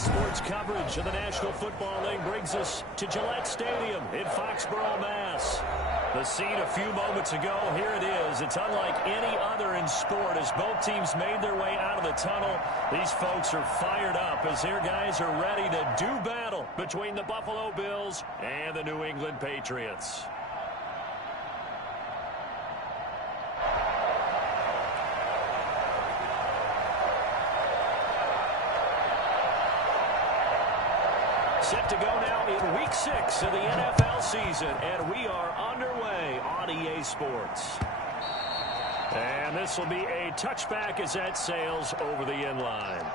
Sports coverage of the National Football League brings us to Gillette Stadium in Foxborough, Mass. The scene a few moments ago, here it is. It's unlike any other in sport as both teams made their way out of the tunnel. These folks are fired up as their guys are ready to do battle between the Buffalo Bills and the New England Patriots. Set to go now in Week 6 of the NFL season, and we are underway on EA Sports. And this will be a touchback as that sails over the end line.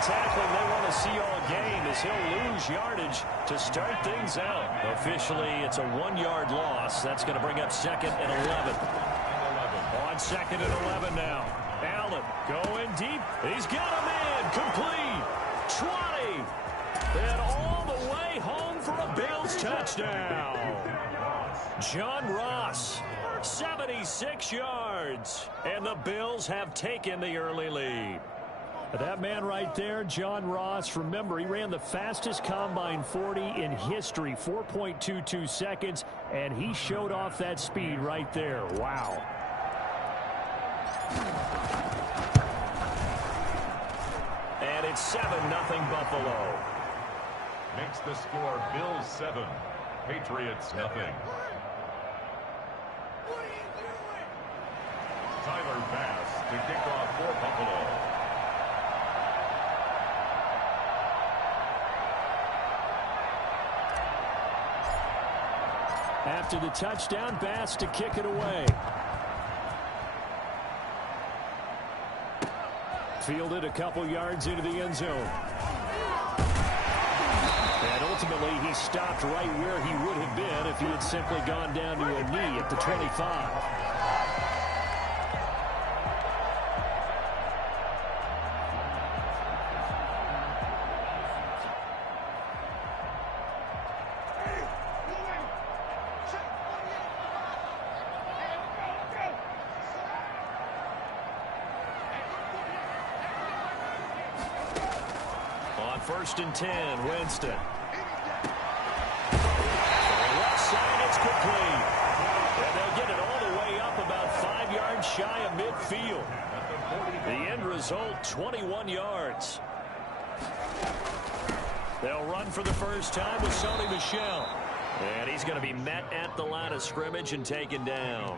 Tackling they want to see all game as he'll lose yardage to start things out. Officially, it's a 1-yard loss. That's going to bring up 2nd and 11. On 2nd and 11 now. Allen going deep. He's got a man. Complete. 20. And all the way home for a Bills touchdown. John Ross, 76 yards. And the Bills have taken the early lead. That man right there, John Ross, remember, he ran the fastest combine 40 in history, 4.22 seconds, and he showed off that speed right there. Wow. And it's 7-0 Buffalo. Makes the score Bills 7, Patriots nothing. Tyler Bass to kick off for Buffalo. After the touchdown, Bass to kick it away. Fielded a couple yards into the end zone. And ultimately, he stopped right where he would have been if he had simply gone down to a knee at the 25. First and 10, Winston. Left side, it's complete. And they'll get it all the way up about 5 yards shy of midfield. The end result, 21 yards. They'll run for the first time with Sony Michel. And he's going to be met at the line of scrimmage and taken down.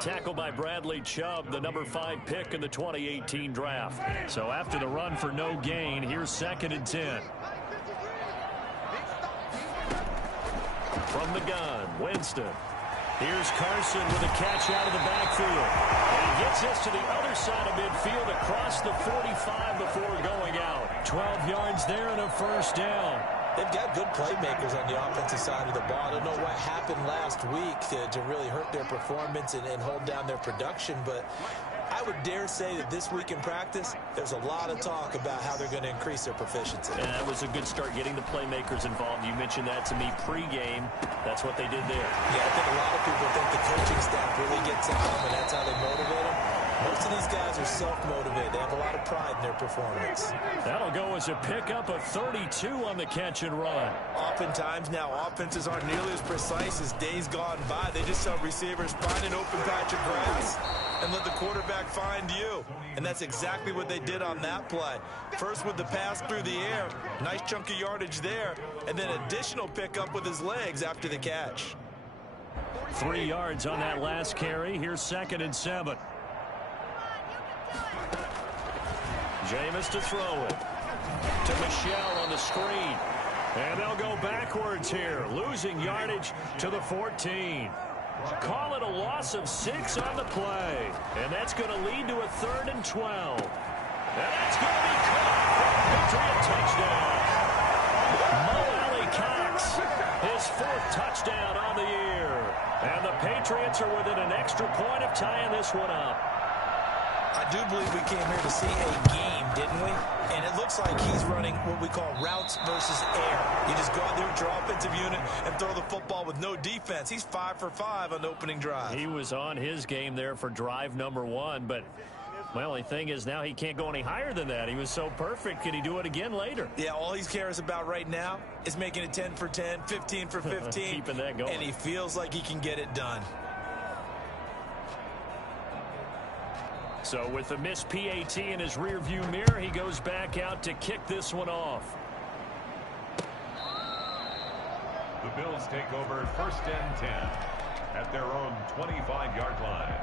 Tackled by Bradley Chubb, the number 5 pick in the 2018 draft. So after the run for no gain, here's 2nd and 10. From the gun, Winston. Here's Carson with a catch out of the backfield. And he gets this to the other side of midfield across the 45 before going out. 12 yards there and a first down. They've got good playmakers on the offensive side of the ball. I don't know what happened last week to really hurt their performance and hold down their production, but I would dare say that this week in practice, there's a lot of talk about how they're going to increase their proficiency. And that was a good start getting the playmakers involved. You mentioned that to me pregame. That's what they did there. Yeah, I think a lot of people think the coaching staff really gets at them, and that's how they motivate them. Most of these guys are self-motivated. They have a lot of pride in their performance. That'll go as a pickup of 32 on the catch and run. Oftentimes now, offenses aren't nearly as precise as days gone by. They just have receivers find an open patch of grass and let the quarterback find you. And that's exactly what they did on that play. First with the pass through the air, nice chunk of yardage there, and then additional pickup with his legs after the catch. 3 yards on that last carry. Here's 2nd and 7. Jameis to throw it. To Michel on the screen. And they'll go backwards here, losing yardage to the 14. Call it a loss of 6 on the play. And that's going to lead to a 3rd and 12. And that's going to be caught for a Patriot touchdown. Mo Alley Cox, his 4th touchdown on the year. And the Patriots are within an extra point of tying this one up. I do believe we came here to see a game, didn't we? And it looks like he's running what we call routes versus air. You just go out there with your offensive unit and throw the football with no defense. He's 5 for 5 on the opening drive. He was on his game there for drive number 1, but my only thing is now he can't go any higher than that. He was so perfect. Can he do it again later? Yeah, all he cares about right now is making it 10 for 10, 15 for 15. Keeping that going. And he feels like he can get it done. So with the missed PAT in his rearview mirror, he goes back out to kick this one off. The Bills take over 1st and 10 at their own 25-yard line.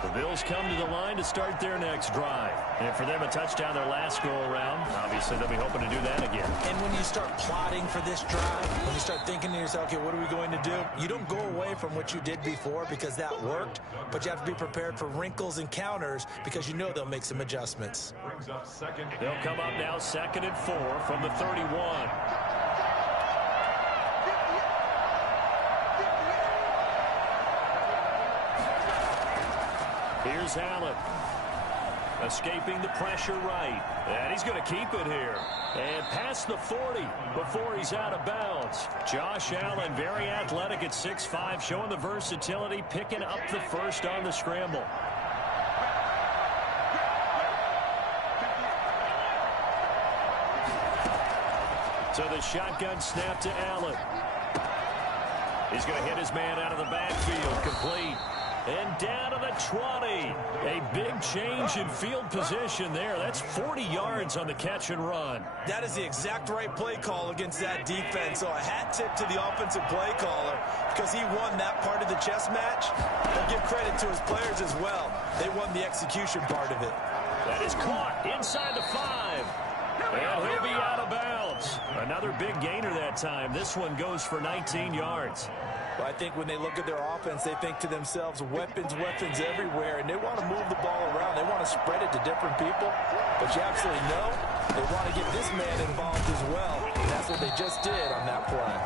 The Bills come to the line to start their next drive. And for them, a touchdown their last go-around. Obviously, they'll be hoping to do that again. And when you start plotting for this drive, when you start thinking to yourself, okay, what are we going to do? You don't go away from what you did before because that worked, but you have to be prepared for wrinkles and counters because you know they'll make some adjustments. Brings up 2nd. They'll come up now 2nd and 4 from the 31. Here's Allen. Escaping the pressure right. And he's going to keep it here. And past the 40 before he's out of bounds. Josh Allen, very athletic at 6'5", showing the versatility, picking up the 1st on the scramble. So the shotgun snap to Allen. He's going to hit his man out of the backfield. Complete. And down to the 20. A big change in field position there. That's 40 yards on the catch and run. That is the exact right play call against that defense. So a hat tip to the offensive play caller because he won that part of the chess match. But give credit to his players as well. They won the execution part of it. That is caught inside the 5. And he'll be out of bounds. Another big gainer that time. This one goes for 19 yards. Well, I think when they look at their offense, they think to themselves, weapons everywhere, and they want to move the ball around. They want to spread it to different people. But you absolutely know they want to get this man involved as well, and that's what they just did on that play.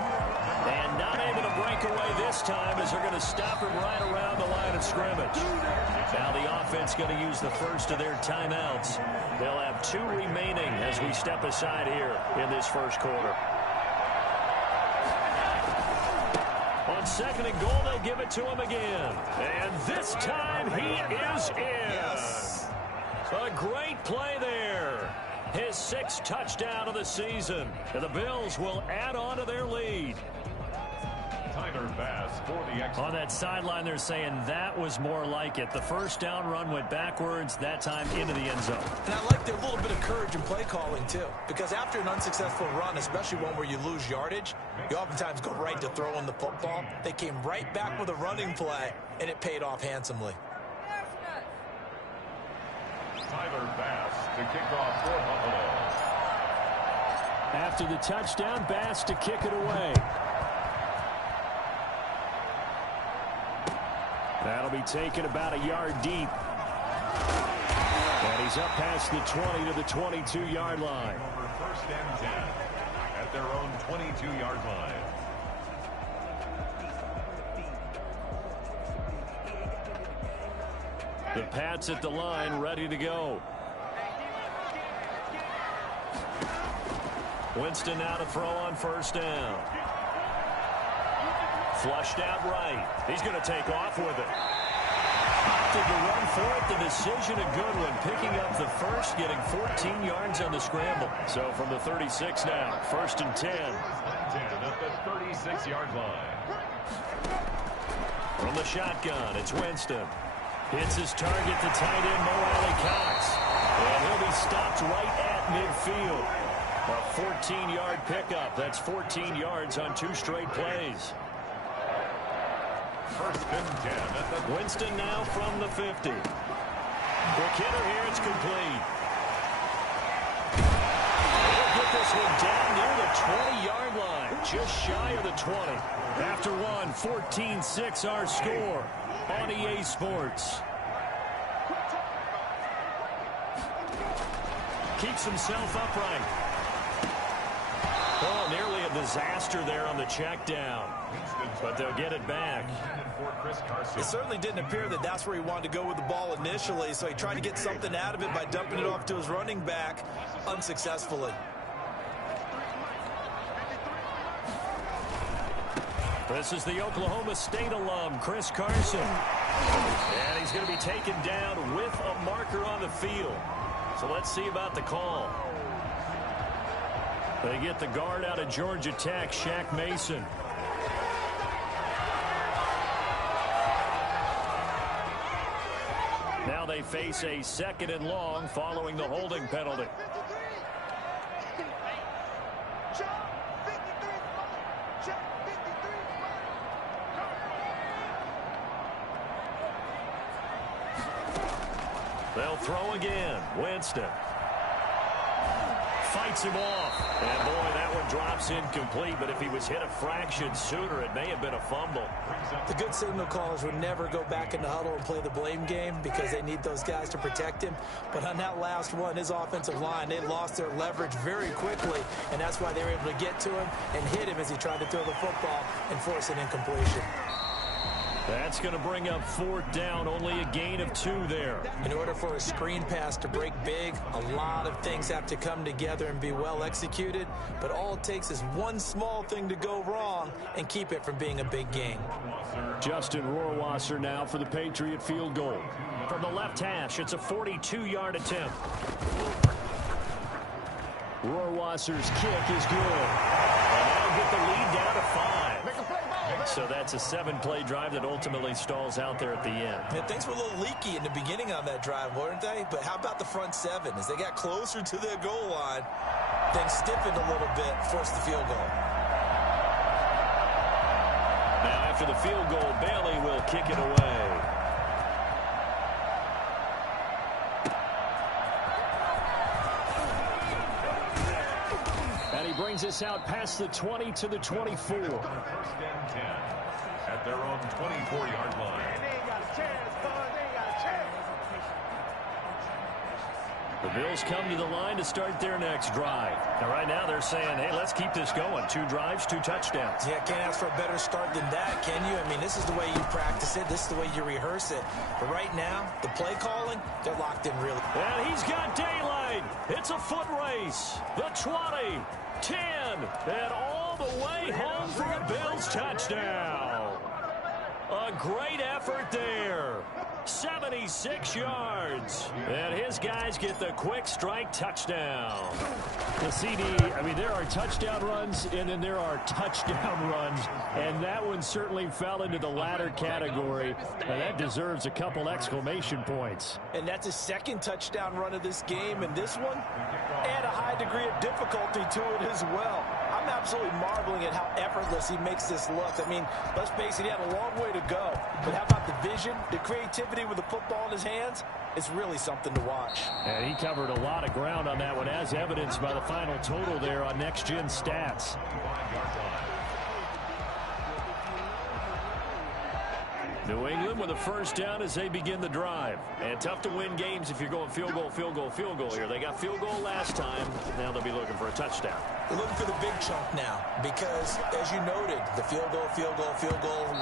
And not able to break away this time as they're going to stop him right around the line of scrimmage. Now the offense going to use the 1st of their timeouts. They'll have 2 remaining as we step aside here in this 1st quarter. On 2nd and goal, they'll give it to him again. And this time he is in. Yes. A great play there. His 6th touchdown of the season. And the Bills will add on to their lead. Tyler Bass for the extra. On that sideline, they're saying that was more like it. The 1st down run went backwards, that time into the end zone. And I like their little bit of courage in play calling, too. Because after an unsuccessful run, especially one where you lose yardage, you oftentimes go right to throwing the football. They came right back with a running play, and it paid off handsomely. Tyler Bass to kick off for Buffalo. After the touchdown, Bass to kick it away. That'll be taken about a yard deep. And he's up past the 20 to the 22-yard line. Over 1st and 10 at their own 22-yard line. The Pats at the line, ready to go. Winston now to throw on 1st down. Flushed out right. He's going to take off with it. Opted to run for it. The decision a good one. Picking up the 1st, getting 14 yards on the scramble. So from the 36 now, 1st and 10. 10 at the 36-yard line. From the shotgun, it's Winston. Hits his target, the tight end, Mo Alley Cox. And he'll be stopped right at midfield. A 14-yard pickup. That's 14 yards on 2 straight plays. 1st and 10 at the Winston now from the 50. The kidder here, it's complete. this one down near the 20-yard line, just shy of the 20. After one, 14-6 our score on EA Sports. Keeps himself upright. Oh, nearly a disaster there on the check down. But they'll get it back. It certainly didn't appear that that's where he wanted to go with the ball initially, so he tried to get something out of it by dumping it off to his running back unsuccessfully. This is the Oklahoma State alum, Chris Carson. And he's going to be taken down with a marker on the field. So let's see about the call. They get the guard out of Georgia Tech, Shaq Mason. Now they face a 2nd and long following the holding penalty. They'll throw again. Winston fights him off. And boy, that one drops incomplete. But if he was hit a fraction sooner, it may have been a fumble. The good signal callers would never go back in the huddle and play the blame game because they need those guys to protect him. But on that last one, his offensive line, they lost their leverage very quickly. And that's why they were able to get to him and hit him as he tried to throw the football and force an incompletion. That's going to bring up 4th down, only a gain of 2 there. In order for a screen pass to break big, a lot of things have to come together and be well executed, but all it takes is one small thing to go wrong and keep it from being a big gain. Justin Rohrwasser now for the Patriot field goal. From the left hash, it's a 42-yard attempt. Rohrwasser's kick is good. And that'll get the lead down to 5. So that's a 7-play drive that ultimately stalls out there at the end. Yeah, things were a little leaky in the beginning on that drive, weren't they? But how about the front 7? As they got closer to their goal line, things stiffened a little bit, forced the field goal. Now after the field goal, Bailey will kick it away. Brings us out past the 20 to the 24. 1st and 10 at their own 24-yard line. The Bills come to the line to start their next drive. Now, right now, they're saying, hey, let's keep this going. 2 drives, 2 touchdowns. Yeah, can't ask for a better start than that, can you? I mean, this is the way you practice it. This is the way you rehearse it. But right now, the play calling, they're locked in really. And he's got daylight. It's a foot race. The 20, 10, and all the way home for a Bills touchdown. A great effort there. 76 yards. And his guys get the quick strike touchdown. The CD, I mean, there are touchdown runs, and then there are touchdown runs. And that one certainly fell into the latter category. And that deserves a couple exclamation points. And that's his 2nd touchdown run of this game. And this one, add a high degree of difficulty to it as well. I'm absolutely marveling at how effortless he makes this look. I mean, let's face it, he had a long way to go. But how about the vision, the creativity with the football in his hands? It's really something to watch. And he covered a lot of ground on that one, as evidenced by the final total there on Next Gen Stats. New England with a 1st down as they begin the drive. And tough to win games if you're going field goal, field goal, field goal here. They got field goal last time. Now they'll be looking for a touchdown. They're looking for the big chunk now because, as you noted, the field goal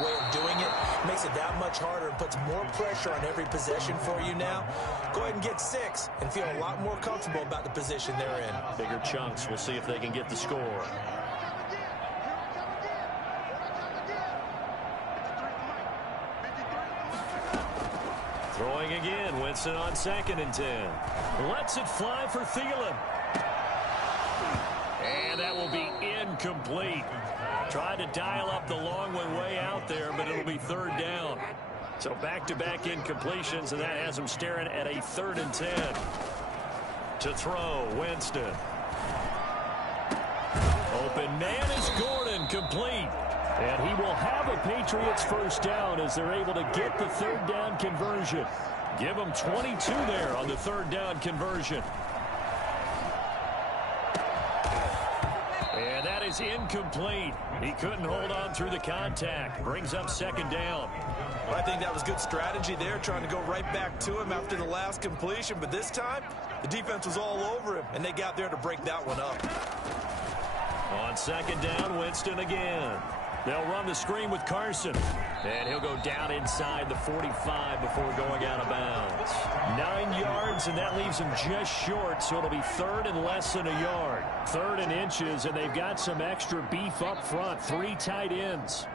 way of doing it makes it that much harder and puts more pressure on every possession for you now. Go ahead and get 6 and feel a lot more comfortable about the position they're in. Bigger chunks. We'll see if they can get the score. Throwing again, Winston on 2nd and 10. Lets it fly for Thielen. And that will be incomplete. Tried to dial up the long one way out there, but it'll be 3rd down. So back-to-back incompletions, and that has them staring at a 3rd and 10. To throw, Winston. Open man is Gordon, complete. And he will have a Patriots 1st down as they're able to get the 3rd down conversion. Give them 22 there on the 3rd down conversion. is incomplete. He couldn't hold on through the contact. Brings up second down. Well, I think that was good strategy there, trying to go right back to him after the last completion. But this time, the defense was all over him, and they got there to break that one up. On second down, Winston again. They'll run the screen with Carson. And he'll go down inside the 45 before going out of bounds. 9 yards, and that leaves him just short, so it'll be third and less than a yard. Third and inches, and they've got some extra beef up front. 3 tight ends.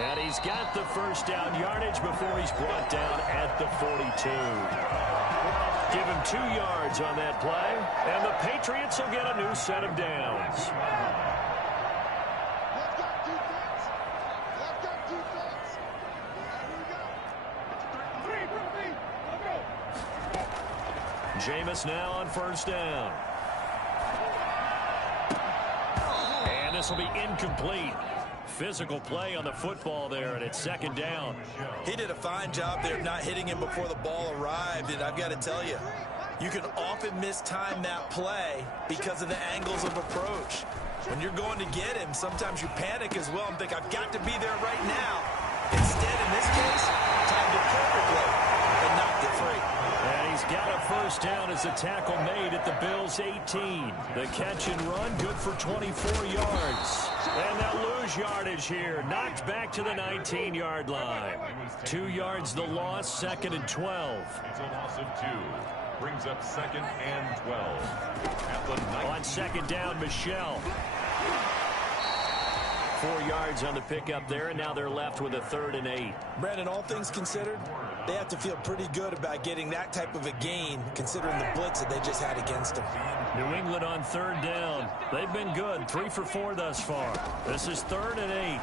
And he's got the first down yardage before he's brought down at the 42. Give him 2 yards on that play, and the Patriots will get a new set of downs. Jameis now on first down. And this will be incomplete. Physical play on the football there, and it's second down. He did a fine job there of not hitting him before the ball arrived, and I've got to tell you, you can often mistime that play because of the angles of approach. When you're going to get him, sometimes you panic as well and think, I've got to be there right now. Instead, in this case, timed it perfectly and knocked it free. And he's got a first down as the tackle made at the Bills' 18. The catch and run, good for 24 yards. And they'll lose yardage here. Knocked back to the 19-yard line. 2 yards the loss, second and 12. It's a loss of 2. Brings up second and 12. At the on second down, Michelle. 4 yards on the pickup there, and now they're left with a third and 8. Brandon, all things considered, they have to feel pretty good about getting that type of a gain, considering the blitz that they just had against them. New England on third down. They've been good, 3 for 4 thus far. This is third and 8.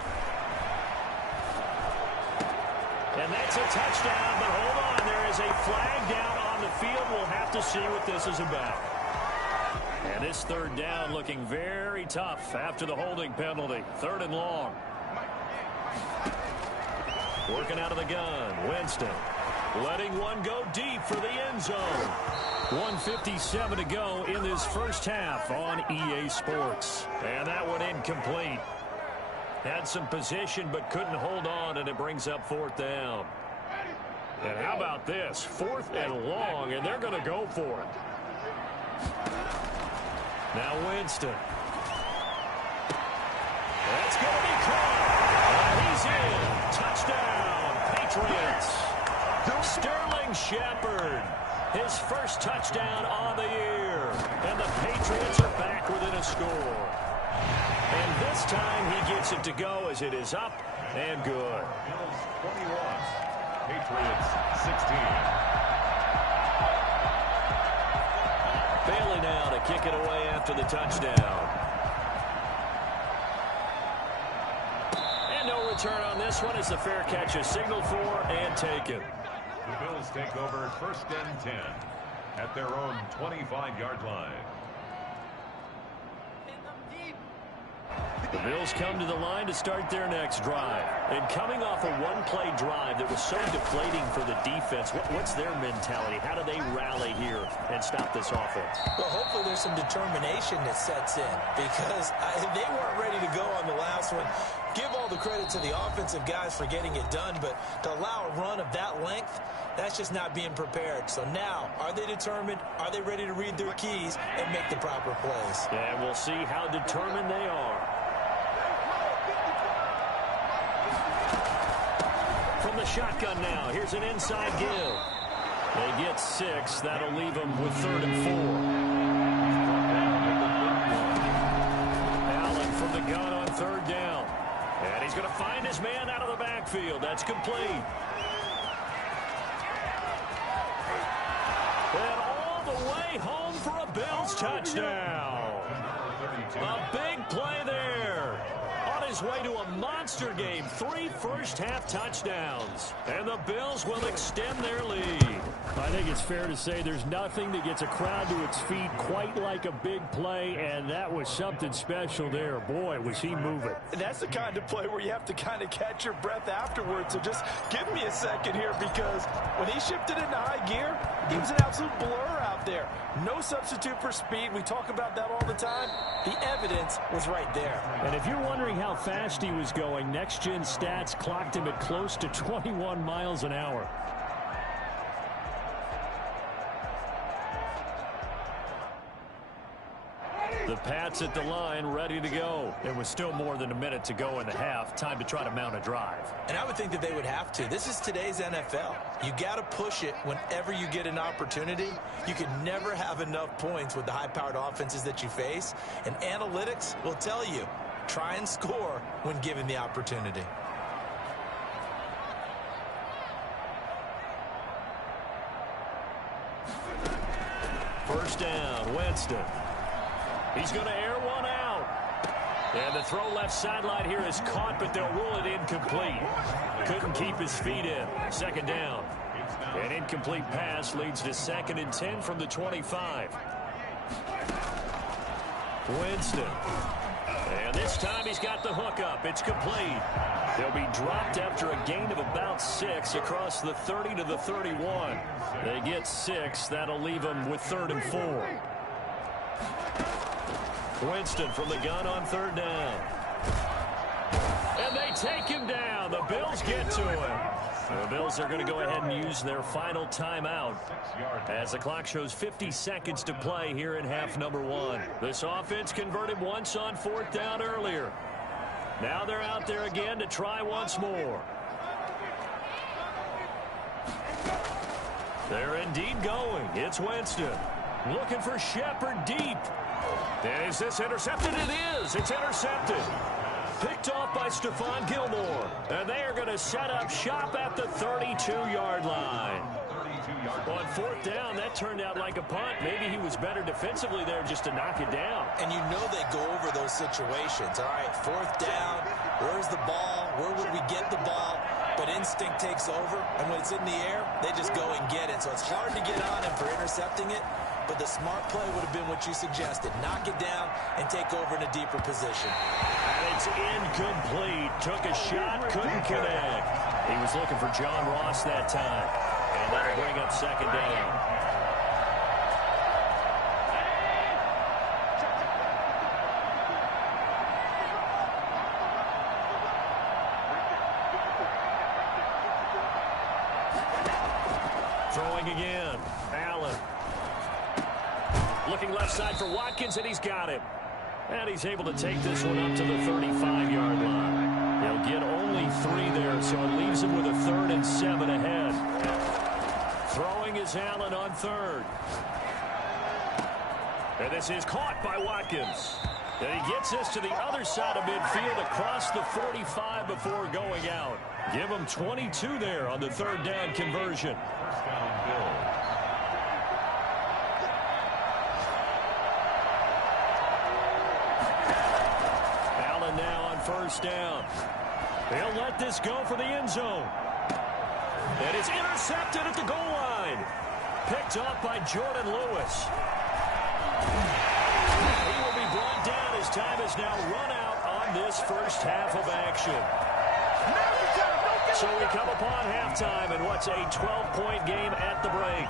And that's a touchdown, but hold on, there is a flag down on the field. We'll have to see what this is about. And this third down looking very tough after the holding penalty. Third and long. Working out of the gun, Winston. Letting one go deep for the end zone. 1:57 to go in this first half on EA Sports. And that one incomplete. Had some position but couldn't hold on, and it brings up fourth down. And how about this? 4th and long, and they're going to go for it. Now Winston. That's going to be caught. He's in. Touchdown, Patriots. Sterling Shepard. His first touchdown on the year. And the Patriots are back within a score. And this time he gets it to go as it is up and good. Bills 21. Patriots 16. Bailey now to kick it away after the touchdown. And no return on this one as the fair catch is signaled for and taken. The Bills take over first and 10 at their own 25-yard line. The Bills come to the line to start their next drive. And coming off a one-play drive that was so deflating for the defense, what's their mentality? How do they rally here and stop this offense? Well, hopefully there's some determination that sets in because they weren't ready to go on the last one. Give all the credit to the offensive guys for getting it done, but to allow a run of that length, that's just not being prepared. So now, are they determined? Are they ready to read their keys and make the proper plays? And we'll see how determined they are. From the shotgun now, here's an inside give. They get 6. That'll leave them with 3rd and 4. Allen from the gun on 3rd down. And he's going to find his man out of the backfield. That's complete. And all the way home for a Bills touchdown. A big play there. On his his way to a monster game. 3 first-half touchdowns. And the Bills will extend their lead. I think it's fair to say there's nothing that gets a crowd to its feet quite like a big play, and that was something special there. Boy, was he moving. And that's the kind of play where you have to kind of catch your breath afterwards. So just give me a second here, because when he shifted into high gear, he was an absolute blur out there. No substitute for speed. We talk about that all the time. The evidence was right there. And if you're wondering how fast he was going, next-gen stats clocked him at close to 21 miles an hour. The Pats at the line, ready to go. There was still more than a minute to go in the half. Time to try to mount a drive. And I would think that they would have to. This is today's NFL. You got to push it whenever you get an opportunity. You can never have enough points with the high-powered offenses that you face. And analytics will tell you, try and score when given the opportunity. First down, Winston. He's going to air one out. And the throw left sideline here is caught, but they'll rule it incomplete. Couldn't keep his feet in. Second down. An incomplete pass leads to 2nd and 10 from the 25. Winston. And this time he's got the hook up. It's complete. They'll be dropped after a gain of about 6 across the 30 to the 31. They get 6. That'll leave them with 3rd and 4. Winston from the gun on 3rd down. And they take him down. The Bills get to him. The Bills are going to go ahead and use their final timeout as the clock shows 50 seconds to play here in half number 1. This offense converted once on 4th down earlier. Now they're out there again to try once more. They're indeed going. It's Winston. Looking for Shepard deep. And is this intercepted? It is. It's intercepted. Picked off by Stephon Gilmore. And they are going to set up shop at the 32-yard line. On 4th down, that turned out like a punt. Maybe he was better defensively there just to knock it down. And you know they go over those situations. All right, 4th down. Where's the ball? Where would we get the ball? But instinct takes over. And when it's in the air, they just go and get it. So it's hard to get on him for intercepting it. But the smart play would have been what you suggested. Knock it down and take over in a deeper position. And it's incomplete. Took a shot, couldn't connect. He was looking for John Ross that time. And that'll bring up 2nd down. Throwing again. Allen. Looking left side for Watkins, and he's got it. And he's able to take this one up to the 35-yard line. He'll get only 3 there, so it leaves him with a 3rd and 7 ahead. Throwing is Allen on 3rd. And this is caught by Watkins. And he gets this to the other side of midfield across the 45 before going out. Give him 22 there on the 3rd down conversion. Allen now on 1st down. They'll let this go for the end zone. And it's intercepted at the goal line. Picked off by Jordan Lewis. He will be brought down as time has now run out on this first half of action. So we come upon halftime in what's a 12-point game at the break.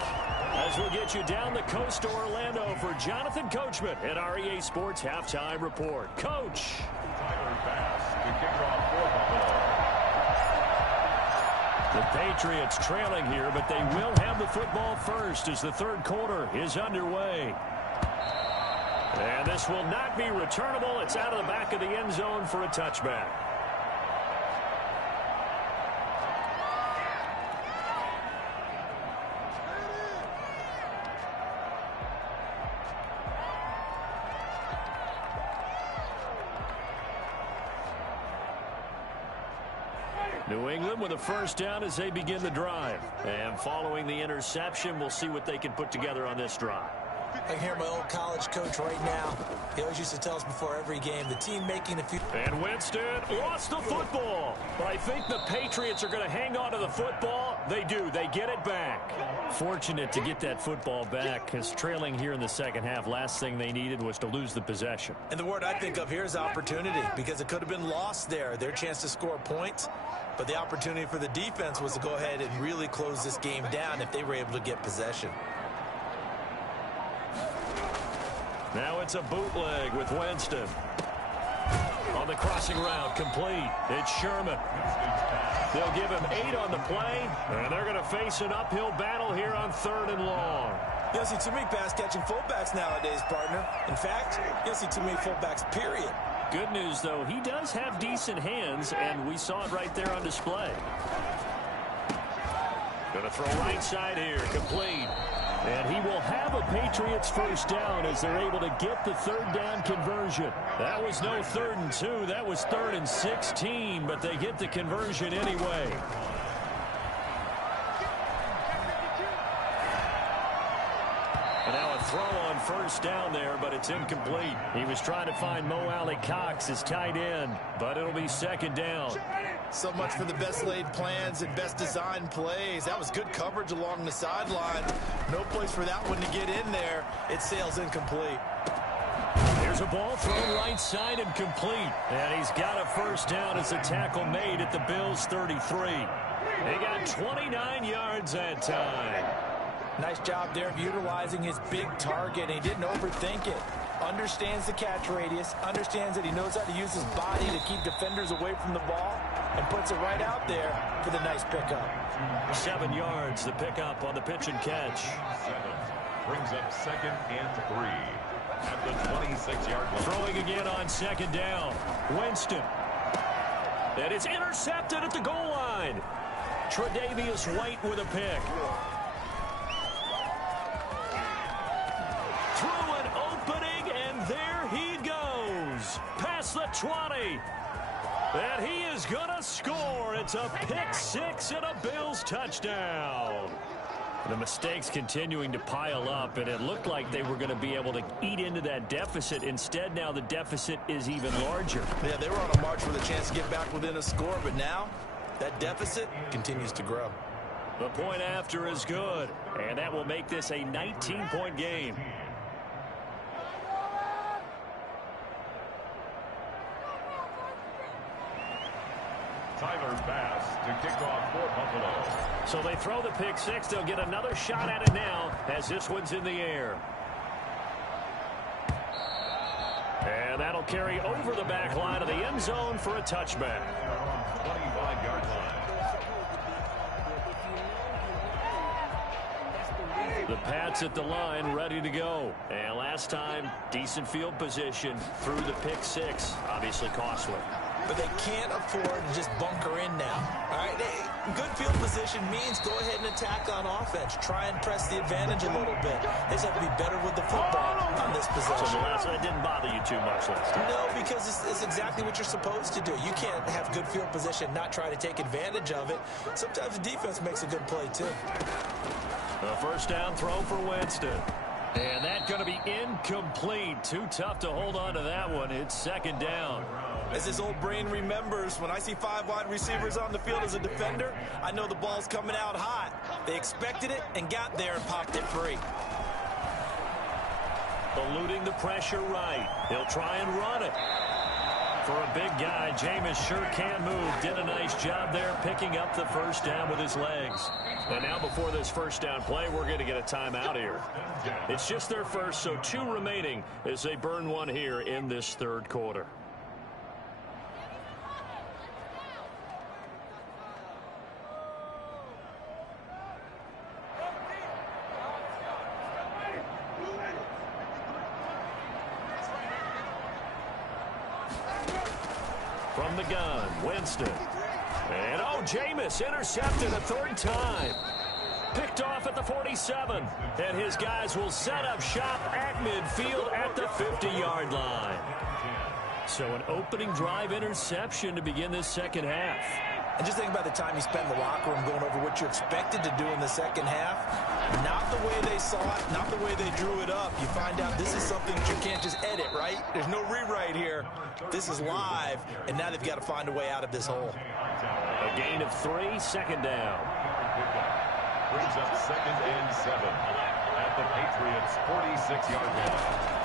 As we'll get you down the coast to Orlando for Jonathan Coachman at our EA Sports Halftime Report. Coach. The Patriots trailing here, but they will have the football first as the 3rd quarter is underway. And this will not be returnable. It's out of the back of the end zone for a touchback. New England with a 1st down as they begin the drive. And following the interception, we'll see what they can put together on this drive. I can hear my old college coach right now. He always used to tell us before every game, the team making the few... And Winston lost the football. But I think the Patriots are going to hang on to the football. They do. They get it back. Fortunate to get that football back, because trailing here in the second half, last thing they needed was to lose the possession. And the word I think of here is opportunity, because it could have been lost there. Their chance to score points. But the opportunity for the defense was to go ahead and really close this game down if they were able to get possession. Now it's a bootleg with Winston. On the crossing route, complete. It's Sherman. They'll give him 8 on the play, and they're going to face an uphill battle here on 3rd and long. You don't see too many pass-catching fullbacks nowadays, partner. In fact, you don't see too many fullbacks, period. Good news, though, he does have decent hands, and we saw it right there on display. Going to throw right side here, complete. And he will have a Patriots first down as they're able to get the 3rd down conversion. That was no 3rd and 2. That was 3rd and 16, but they get the conversion anyway. And now a throw on first down there, but it's incomplete. He was trying to find Mo Alley-Cox as tight end, but it'll be 2nd down. So much for the best laid plans and best designed plays. That was good coverage along the sideline. No place for that one to get in there. It sails incomplete. Here's a ball thrown right side and complete. And he's got a first down as a tackle made at the Bills' 33. They got 29 yards that time. Nice job there of utilizing his big target. He didn't overthink it. Understands the catch radius. Understands that he knows how to use his body to keep defenders away from the ball. And puts it right out there for the nice pickup. 7 yards, the pickup on the pitch and catch. 7 brings up 2nd and 3 at the 26-yard line. Throwing again on 2nd down. Winston. And it's intercepted at the goal line. Tre'Davious White with a pick. Through an opening, and there he goes. Past the 20. And he is going to score. It's a pick 6 and a Bills touchdown. The mistakes continuing to pile up, and it looked like they were going to be able to eat into that deficit. Instead, now the deficit is even larger. Yeah, they were on a march with a chance to get back within a score, but now that deficit continues to grow. The point after is good, and that will make this a 19-point game. Tyler Bass to kick off for Buffalo. So they throw the pick 6. They'll get another shot at it now as this one's in the air. And that'll carry over the back line of the end zone for a touchback. 25-yard line. The Pats at the line, ready to go. And last time, decent field position through the pick 6. Obviously costly. But they can't afford to just bunker in now. All right, good field position means go ahead and attack on offense. Try and press the advantage a little bit. They just have to be better with the football on this possession. So that didn't bother you too much last time? No, because it's exactly what you're supposed to do. You can't have good field position, not try to take advantage of it. Sometimes the defense makes a good play, too. A first down throw for Winston. And that's going to be incomplete. Too tough to hold on to that one. It's 2nd down. As his old brain remembers, when I see 5 wide receivers on the field as a defender, I know the ball's coming out hot. They expected it and got there and popped it free. Eluding the pressure right. He'll try and run it. For a big guy, Jameis sure can move. Did a nice job there picking up the first down with his legs. And now before this first down play, we're going to get a timeout here. It's just their first, so 2 remaining as they burn one here in this 3rd quarter. From the gun, Winston. And Jameis intercepted a 3rd time. Picked off at the 47. And his guys will set up shop at midfield at the 50-yard line. So an opening drive interception to begin this second half. And just think about the time you spent in the locker room going over what you're expected to do in the second half. Not the way they saw it, not the way they drew it up. You find out this is something that you can't just edit, right? There's no rewrite here. This is live, and now they've got to find a way out of this hole. A gain of 3, second down. Brings up 2nd and 7 at the Patriots' 46-yard line.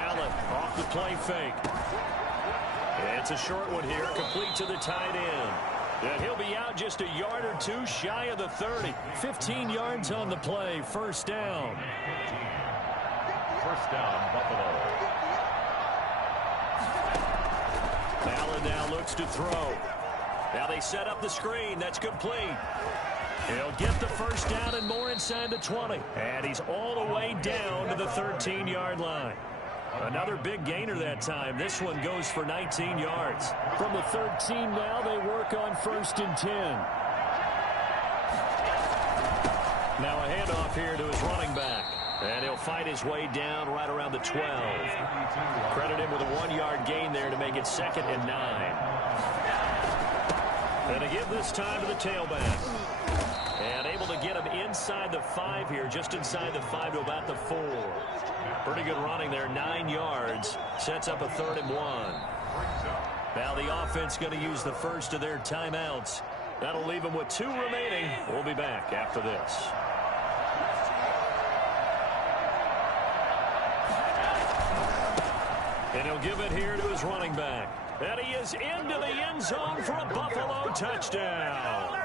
Allen off the play fake. It's a short one here, complete to the tight end. And he'll be out just a yard or two shy of the 30. 15 yards on the play, first down. 15. First down, Buffalo. Allen now looks to throw. Now they set up the screen. That's complete. He'll get the first down and more inside the 20. And he's all the way down to the 13-yard line. Another big gainer that time. This one goes for 19 yards. From the 13 now, they work on 1st and 10. Now a handoff here to his running back. And he'll fight his way down right around the 12. Credit him with a 1-yard gain there to make it 2nd and 9. And to give this time to the tailback. And able to get him inside the 5 here, just inside the 5 to about the 4. Pretty good running there, 9 yards. Sets up a 3rd and 1. Now the offense going to use the first of their timeouts. That'll leave them with 2 remaining. We'll be back after this. And he'll give it here to his running back. And he is into the end zone for a Buffalo touchdown.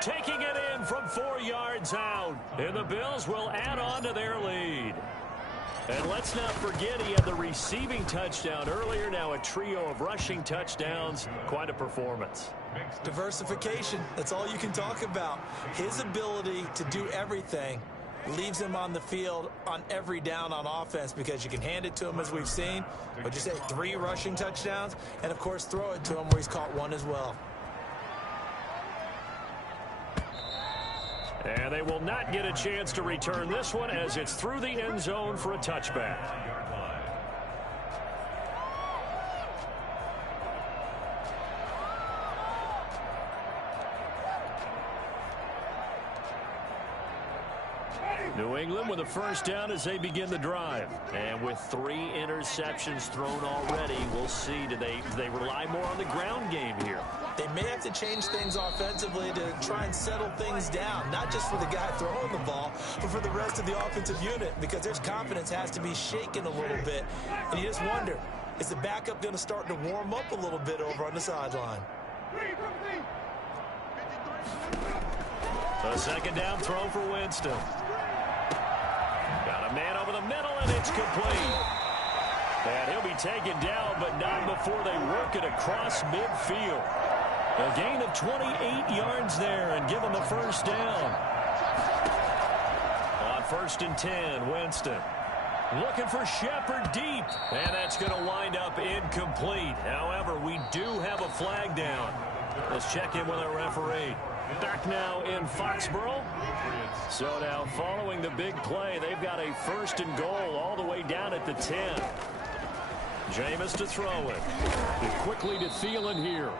Taking it in from 4 yards out. And the Bills will add on to their lead. And let's not forget he had the receiving touchdown earlier. Now a trio of rushing touchdowns. Quite a performance. Diversification. That's all you can talk about. His ability to do everything leaves him on the field on every down on offense because you can hand it to him as we've seen. But you say 3 rushing touchdowns and, of course, throw it to him where he's caught 1 as well. And they will not get a chance to return this one as it's through the end zone for a touchback. New England with a first down as they begin the drive. And with 3 interceptions thrown already, we'll see. Do they rely more on the ground game here? They may have to change things offensively to try and settle things down, not just for the guy throwing the ball, but for the rest of the offensive unit, because their confidence has to be shaken a little bit. And you just wonder, is the backup going to start to warm up a little bit over on the sideline? A second down throw for Winston. Got a man over the middle, and it's complete. And he'll be taken down, but not before they work it across midfield. A gain of 28 yards there and give him the first down. On 1st and 10, Winston looking for Shepard deep. And that's going to wind up incomplete. However, we do have a flag down. Let's check in with our referee. Back now in Foxborough. So now following the big play, they've got a 1st and goal all the way down at the 10. Jameis to throw it. And quickly to Thielen here.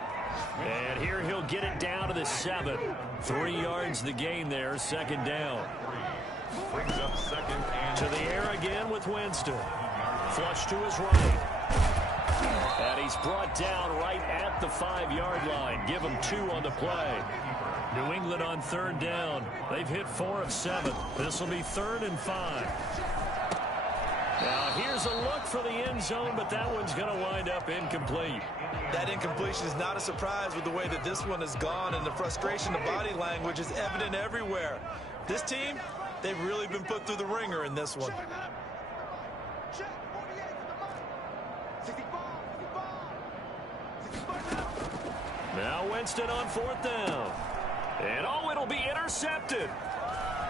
And here he'll get it down to the 7. 3 yards the gain there, 2nd down. Brings up 2nd and to the air again with Winston. Flush to his right. And he's brought down right at the 5-yard line. Give him 2 on the play. New England on 3rd down. They've hit 4 of 7. This will be 3rd and 5. Now here's a look for the end zone, but that one's going to wind up incomplete. That incompletion is not a surprise with the way that this one has gone, and the frustration of body language is evident everywhere. This team, they've really been put through the ringer in this one. Now Winston on 4th down. And oh, it'll be intercepted.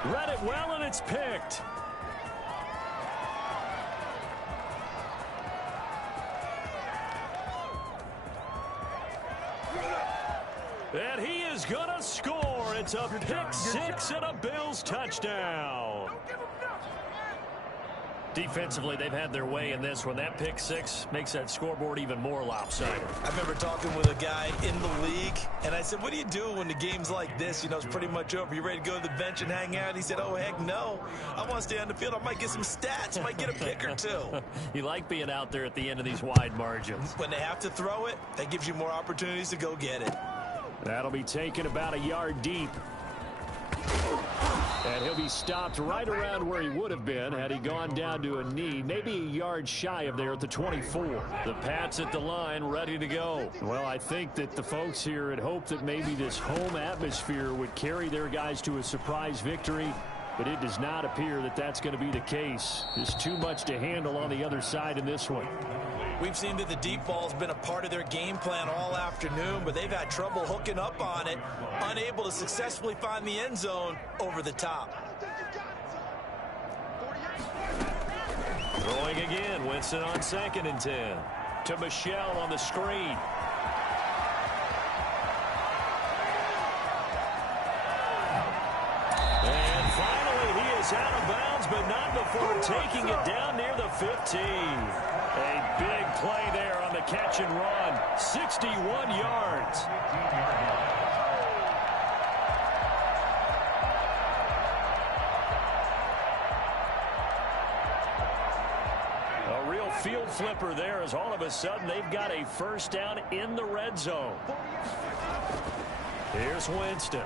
Read it well, and it's picked. And he is going to score. It's a pick 6 and a Bills touchdown. Defensively, they've had their way in this one. That pick six makes that scoreboard even more lopsided. I remember talking with a guy in the league, and I said, what do you do when the game's like this? You know, it's pretty much over. You ready to go to the bench and hang out? He said, oh, heck no. I want to stay on the field. I might get some stats. Might get a pick or two. You like being out there at the end of these wide margins. When they have to throw it, that gives you more opportunities to go get it. That'll be taken about a yard deep. And he'll be stopped right around where he would have been had he gone down to a knee, maybe a yard shy of there at the 24. The Pats at the line, ready to go. Well, I think that the folks here had hoped that maybe this home atmosphere would carry their guys to a surprise victory, but it does not appear that that's going to be the case. There's too much to handle on the other side in this one. We've seen that the deep ball has been a part of their game plan all afternoon, but they've had trouble hooking up on it, unable to successfully find the end zone over the top. Throwing again, Winston on 2nd and 10. To Michelle on the screen. And finally, he is out of bounds, but not before taking it down near the 15. A big play there on the catch and run. 61 yards. A real field flipper there as all of a sudden they've got a first down in the red zone. Here's Winston.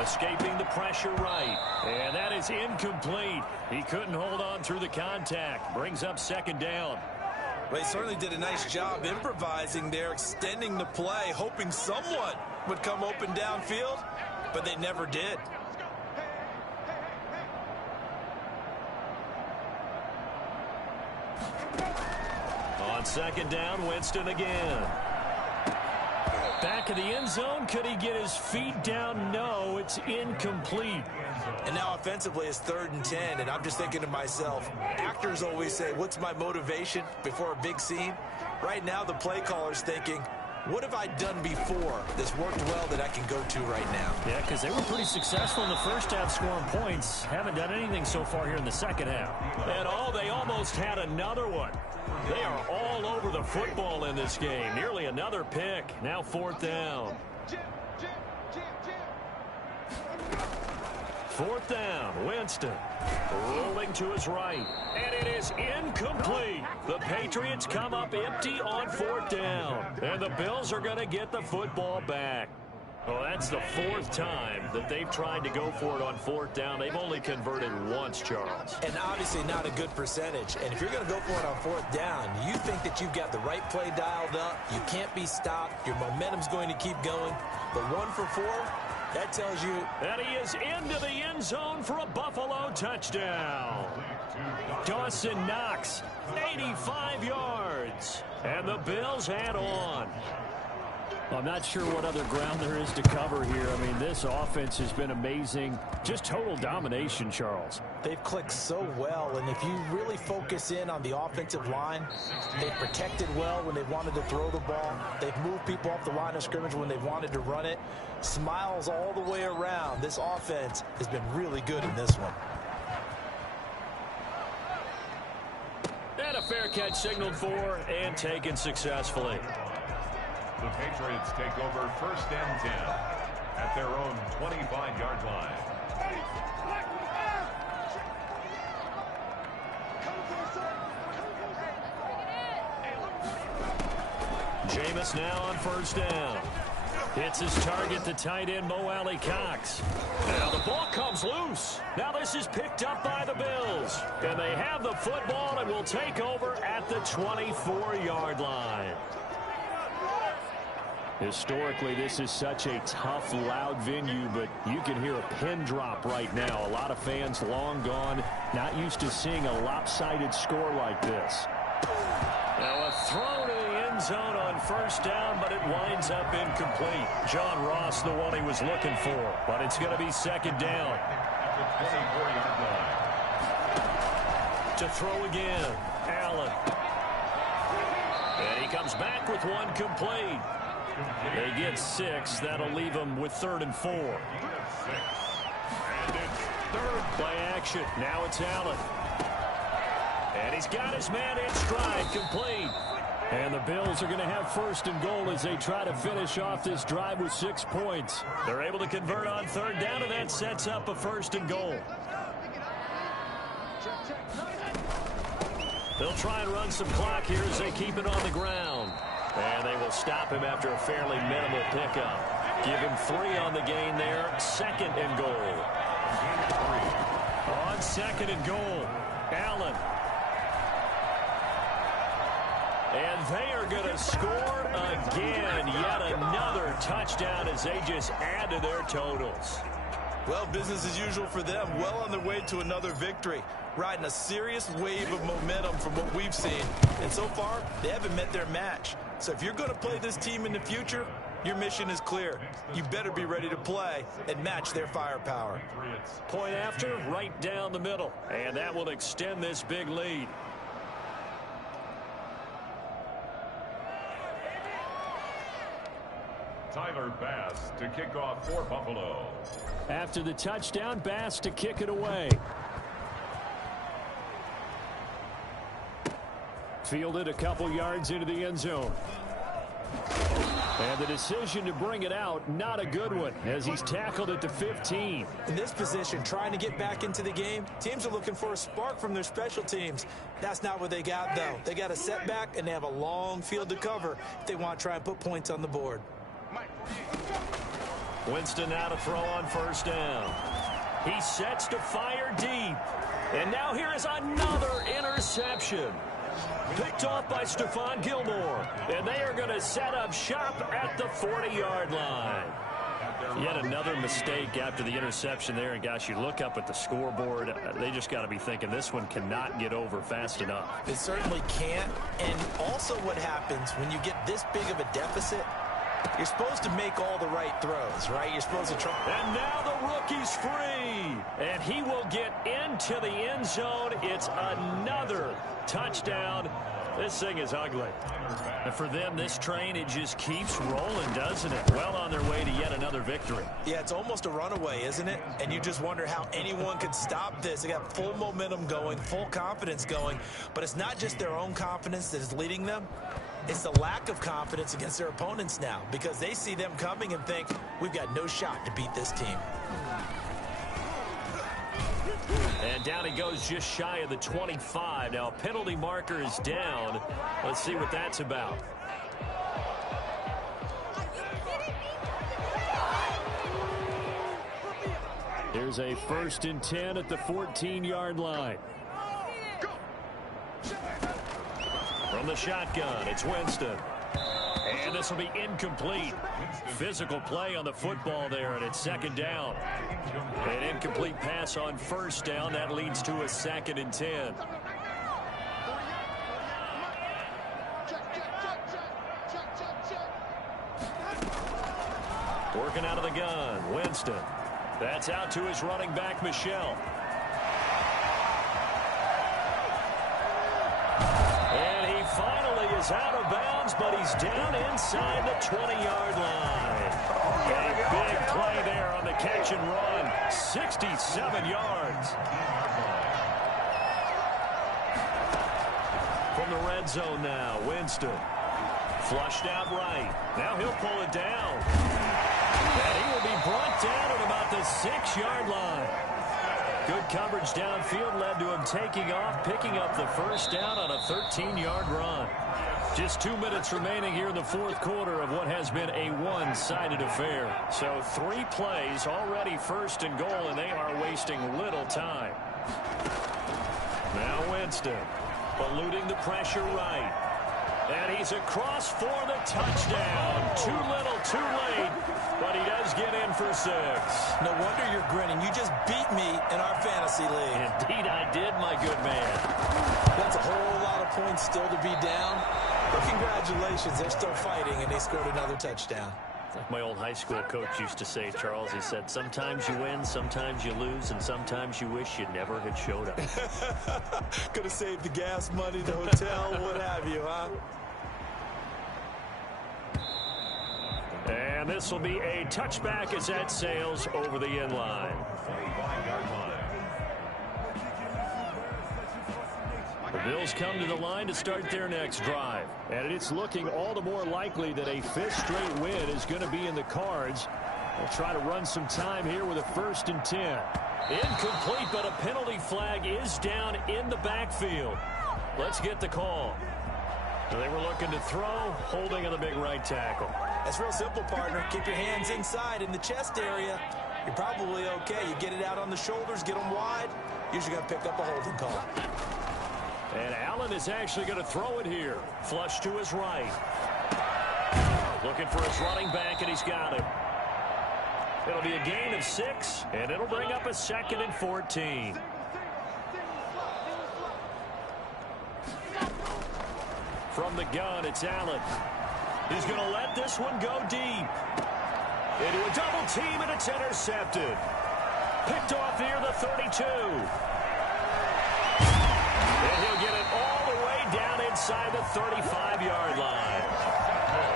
Escaping the pressure right. And that is incomplete. He couldn't hold on through the contact. Brings up 2nd down. Well, he certainly did a nice job improvising there, extending the play, hoping someone would come open downfield, but they never did. On 2nd down, Winston again. Back of the end zone. Could he get his feet down? No, it's incomplete. And now offensively it's 3rd and 10, and I'm just thinking to myself, actors always say, what's my motivation before a big scene? Right now the play caller's thinking, what have I done before that's worked well that I can go to right now? Yeah, because they were pretty successful in the first half scoring points. Haven't done anything so far here in the second half. And they almost had another one. They are all over the football in this game. Nearly another pick. Now 4th down. 4th down, Winston rolling to his right, and it is incomplete. The Patriots come up empty on 4th down, and the Bills are going to get the football back. Well, that's the 4th time that they've tried to go for it on 4th down. They've only converted once, Charles. And obviously not a good percentage. And if you're going to go for it on 4th down, you think that you've got the right play dialed up. You can't be stopped. Your momentum's going to keep going. But 1 for 4, that tells you that he is into the end zone for a Buffalo touchdown. Dawson Knox, 85 yards. And the Bills head on. I'm not sure what other ground there is to cover here. I mean, this offense has been amazing. Just total domination, Charles. They've clicked so well, and if you really focus in on the offensive line, they've protected well when they've wanted to throw the ball. They've moved people off the line of scrimmage when they've wanted to run it. Smiles all the way around. This offense has been really good in this one. And a fair catch signaled for and taken successfully. The Patriots take over 1st and 10 at their own 25-yard line. Jameis now on 1st down. Hits his target, the tight end, Mo Alley Cox. Now the ball comes loose. Now this is picked up by the Bills. And they have the football and will take over at the 24-yard line. Historically, this is such a tough, loud venue, but you can hear a pin drop right now. A lot of fans long gone, not used to seeing a lopsided score like this. Now a throw to the end zone on 1st down, but it winds up incomplete. John Ross, the one he was looking for, but it's going to be 2nd down. At the 24-yard line. To throw again, Allen. And he comes back with one complete. They get 6. That'll leave them with 3rd and 4. And it's 3rd. Play action. Now it's Allen. And he's got his man in stride, complete. And the Bills are going to have first and goal as they try to finish off this drive with 6 points. They're able to convert on third down, and that sets up a first and goal. They'll try and run some clock here as they keep it on the ground. And they will stop him after a fairly minimal pickup. Give him 3 on the gain there. Second and goal. On second and goal, Allen. And they are going to score again. Yet another touchdown as they just add to their totals. Well, business as usual for them. Well on their way to another victory. Riding a serious wave of momentum from what we've seen. And so far, they haven't met their match. So if you're going to play this team in the future, your mission is clear. You better be ready to play and match their firepower. Point after, right down the middle. And that will extend this big lead. Tyler Bass to kick off for Buffalo. After the touchdown, Bass to kick it away. Fielded a couple yards into the end zone. And the decision to bring it out, not a good one, as he's tackled at the 15. In this position, trying to get back into the game, teams are looking for a spark from their special teams. That's not what they got, though. They got a setback, and they have a long field to cover if they want to try and put points on the board. Winston now to throw on first down. He sets to fire deep. And now here is another interception. Picked off by Stephon Gilmore. And they are going to set up shop at the 40-yard line. Yet another mistake after the interception there. And, gosh, you look up at the scoreboard. They just got to be thinking this one cannot get over fast enough. It certainly can't. And also what happens when you get this big of a deficit, you're supposed to make all the right throws, right? You're supposed to try. And now the rookie's free. And he will get into the end zone. It's another touchdown. This thing is ugly. And for them, this train, it just keeps rolling, doesn't it? Well on their way to yet another victory. Yeah, it's almost a runaway, isn't it? And you just wonder how anyone could stop this. They got full momentum going, full confidence going. But it's not just their own confidence that is leading them. It's the lack of confidence against their opponents now, because they see them coming and think, we've got no shot to beat this team. And down he goes just shy of the 25. Now a penalty marker is down. Let's see what that's about. Here's a 1st and 10 at the 14-yard line. From the shotgun, it's Winston. And this will be incomplete. Physical play on the football there, and it's second down. An incomplete pass on first down. That leads to a 2nd and 10. Working out of the gun, Winston. That's out to his running back, Michel. And he finally is out of bounds, but he's down inside the 20-yard line. A big play there on the catch and run. 67 yards. From the red zone now, Winston. Flushed out right. Now he'll pull it down. And he will be brought down at about the 6-yard line. Good coverage downfield led to him taking off, picking up the first down on a 13-yard run. Just 2 minutes remaining here in the fourth quarter of what has been a one-sided affair. So 3 plays, already 1st and goal, and they are wasting little time. Now Winston, eluding the pressure right. And he's across for the touchdown. Too little, too late, but he does get in for 6. No wonder you're grinning. You just beat me in our fantasy league. Indeed I did, my good man. That's a whole lot of points still to be down. But congratulations, they're still fighting, and they scored another touchdown. Like my old high school coach used to say, Charles, he said, sometimes you win, sometimes you lose, and sometimes you wish you never had showed up. Could have saved the gas money, the hotel, what have you, huh? And this will be a touchback as that sails over the end line. Bills come to the line to start their next drive. And it's looking all the more likely that a fifth straight win is going to be in the cards. They'll try to run some time here with a 1st and 10. Incomplete, but a penalty flag is down in the backfield. Let's get the call. They were looking to throw, holding on the big right tackle. That's real simple, partner. Keep your hands inside in the chest area. You're probably okay. You get it out on the shoulders, get them wide. Usually going to pick up a holding call. And Allen is actually going to throw it here. Flush to his right. Looking for his running back, and he's got him. It'll be a gain of 6, and it'll bring up a 2nd and 14. From the gun, it's Allen. He's going to let this one go deep. Into a double team, and it's intercepted. Picked off near the 32. And he'll get it all the way down inside the 35-yard line.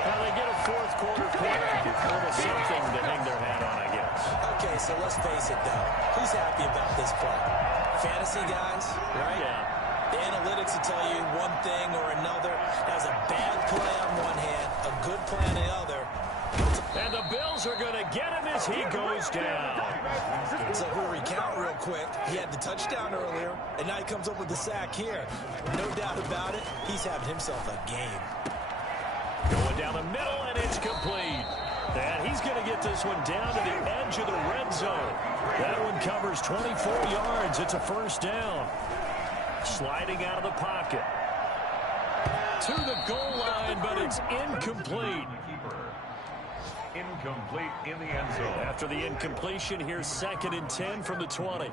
Now they get a 4th quarter pick. A little something to hang their hat on, I guess. Okay, so let's face it, though. Who's happy about this play? Fantasy guys, right? Yeah. The analytics will tell you one thing or another. That was a bad play on one hand, a good play on the other. And the Bills are going to get him as he goes down. So we'll recount real quick. He had the touchdown earlier, and now he comes up with the sack here. No doubt about it, he's having himself a game. Going down the middle, and it's complete. And he's going to get this one down to the edge of the red zone. That one covers 24 yards. It's a 1st down. Sliding out of the pocket. To the goal line, but it's incomplete. Incomplete in the end zone. After the incompletion, here's 2nd and 10 from the 20.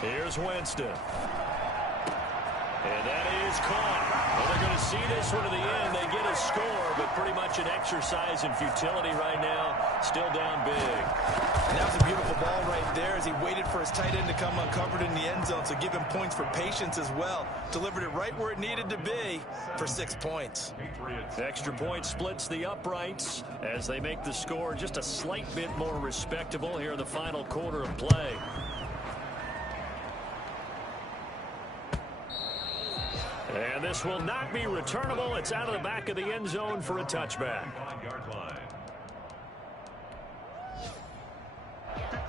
Here's Winston. And that is caught. Well, they're going to see this one to the end. They get a score, but pretty much an exercise in futility right now. Still down big. And that was a beautiful ball right there as he waited for his tight end to come uncovered in the end zone. So give him points for patience as well. Delivered it right where it needed to be for 6 points. Extra point splits the uprights as they make the score just a slight bit more respectable here in the final quarter of play. And this will not be returnable. It's out of the back of the end zone for a touchback.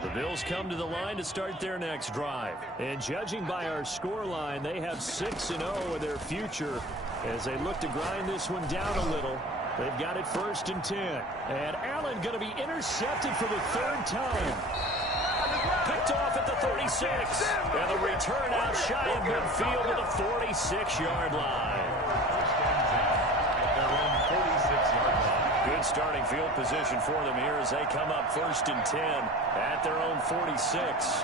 The Bills come to the line to start their next drive. And judging by our score line, they have 6-0 in their future as they look to grind this one down a little. They've got it 1st and 10. And Allen going to be intercepted for the 3rd time. Picked off at the 36. And the return out shy of midfield to the 46-yard line. Good starting field position for them here as they come up 1st and 10 at their own 46.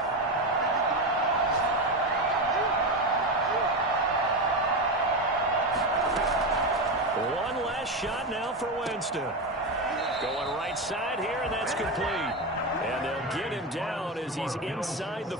One last shot now for Winston. Going right side here, and that's complete. And they'll get him down as he's inside the